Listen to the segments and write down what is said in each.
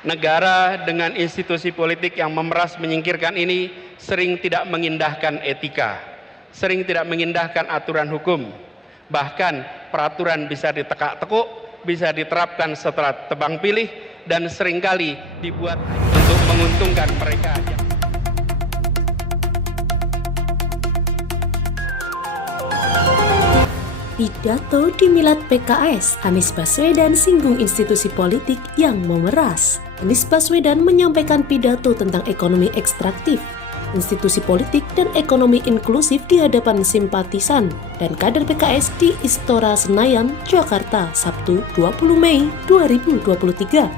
Negara dengan institusi politik yang memeras menyingkirkan ini sering tidak mengindahkan etika, sering tidak mengindahkan aturan hukum. Bahkan peraturan bisa ditekak-tekuk, bisa diterapkan setelah tebang pilih, dan seringkali dibuat untuk menguntungkan mereka. Pidato di Milad PKS, Anies Baswedan singgung institusi politik yang memeras. Anies Baswedan menyampaikan pidato tentang ekonomi ekstraktif, institusi politik dan ekonomi inklusif di hadapan simpatisan dan kader PKS di Istora Senayan, Jakarta, Sabtu 20 Mei 2023.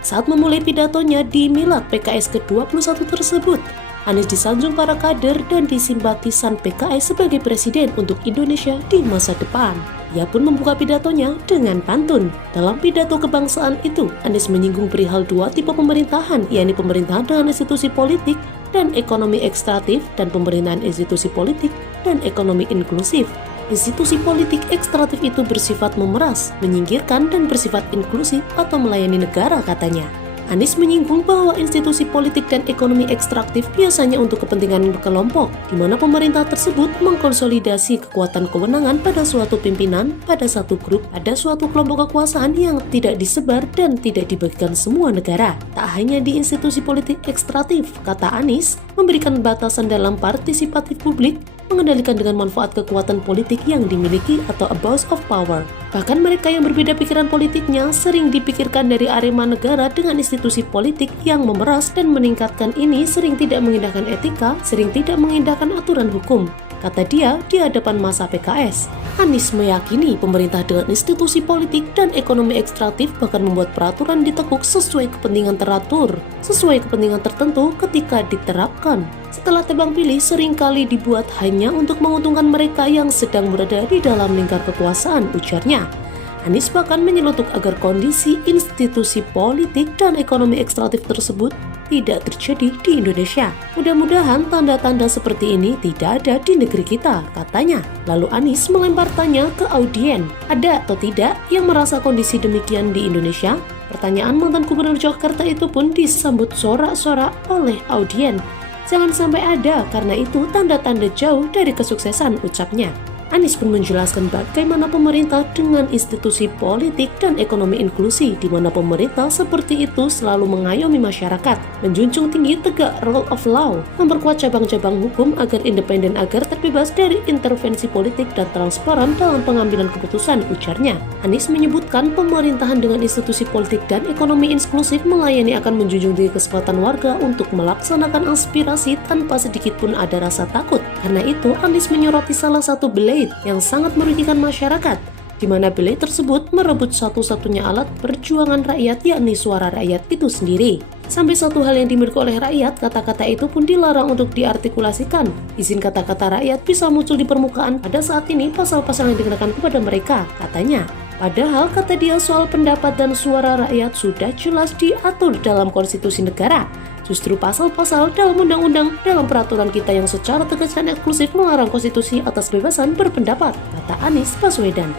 Saat memulai pidatonya di Milad PKS ke-21 tersebut, Anies disanjung para kader dan simpatisan PKS sebagai presiden untuk Indonesia di masa depan. Ia pun membuka pidatonya dengan pantun. Dalam pidato kebangsaan itu, Anies menyinggung perihal dua tipe pemerintahan, yakni pemerintahan dengan institusi politik dan ekonomi ekstraktif dan pemerintahan institusi politik dan ekonomi inklusif. Institusi politik ekstraktif itu bersifat memeras, menyingkirkan, dan bersifat inklusif atau melayani negara, katanya. Anies menyinggung bahwa institusi politik dan ekonomi ekstraktif biasanya untuk kepentingan kelompok, di mana pemerintah tersebut mengkonsolidasi kekuatan kewenangan pada suatu pimpinan, pada satu grup, pada suatu kelompok kekuasaan yang tidak disebar dan tidak dibagikan semua negara. Tak hanya di institusi politik ekstraktif, kata Anies, memberikan batasan dalam partisipatif publik, mengendalikan dengan manfaat kekuatan politik yang dimiliki atau abuse of power. Bahkan mereka yang berbeda pikiran politiknya sering dipikirkan dari arema negara dengan institusi politik yang memeras dan meningkatkan ini sering tidak mengindahkan etika, sering tidak mengindahkan aturan hukum. Kata dia di hadapan masa PKS, Anies meyakini pemerintah dengan institusi politik dan ekonomi ekstraktif bahkan membuat peraturan ditekuk sesuai kepentingan teratur, sesuai kepentingan tertentu ketika diterapkan. Setelah tebang pilih seringkali dibuat hanya untuk menguntungkan mereka yang sedang berada di dalam lingkar kekuasaan, ujarnya. Anies bahkan menyelotok agar kondisi institusi politik dan ekonomi ekstraktif tersebut tidak terjadi di Indonesia. Mudah-mudahan tanda-tanda seperti ini tidak ada di negeri kita, katanya. Lalu Anies melempar tanya ke audien, ada atau tidak yang merasa kondisi demikian di Indonesia? Pertanyaan mantan Gubernur Jakarta itu pun disambut sorak-sorak oleh audien. Jangan sampai ada, karena itu tanda-tanda jauh dari kesuksesan, ucapnya. Anies pun menjelaskan bagaimana pemerintah dengan institusi politik dan ekonomi inklusi, di mana pemerintah seperti itu selalu mengayomi masyarakat, menjunjung tinggi tegak rule of law, memperkuat cabang-cabang hukum agar independen, agar terbebas dari intervensi politik dan transparan dalam pengambilan keputusan, ujarnya. Anies menyebutkan pemerintahan dengan institusi politik dan ekonomi inklusif melayani akan menjunjung tinggi kesempatan warga untuk melaksanakan aspirasi tanpa sedikit pun ada rasa takut. Karena itu, Anies menyoroti salah satu belai yang sangat merugikan masyarakat, di mana belai tersebut merebut satu-satunya alat perjuangan rakyat, yakni suara rakyat itu sendiri. Sampai satu hal yang dimiliki oleh rakyat, kata-kata itu pun dilarang untuk diartikulasikan. Izin kata-kata rakyat bisa muncul di permukaan pada saat ini pasal-pasal yang dikenakan kepada mereka, katanya. Padahal, kata dia, soal pendapat dan suara rakyat sudah jelas diatur dalam konstitusi negara. Justru pasal-pasal dalam undang-undang, dalam peraturan kita yang secara tegas dan eksklusif melarang konstitusi atas kebebasan berpendapat, kata Anies Baswedan.